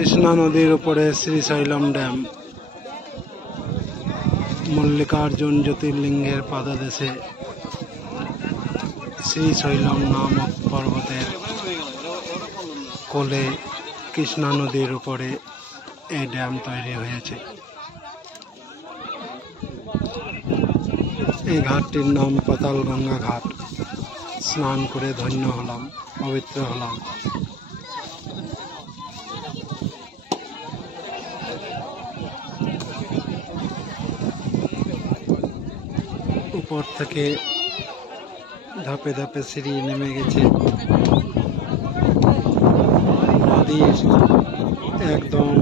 কৃষ্ণা নদীর উপরে শ্রীশৈলম ড্যাম। মল্লিকার্জুন জ্যোতির্লিঙ্গের পাদদেশে শ্রীশৈলম নামক পর্বতের কোলে কৃষ্ণা নদীর উপরে এই ড্যাম তৈরি হয়েছে। এই ঘাটটির নাম পাতালগঙ্গা ঘাট। স্নান করে ধন্য হলাম, পবিত্র হলাম। উপর থেকে ধাপে ধাপে সিঁড়ি নেমে গেছে। নদীর একদম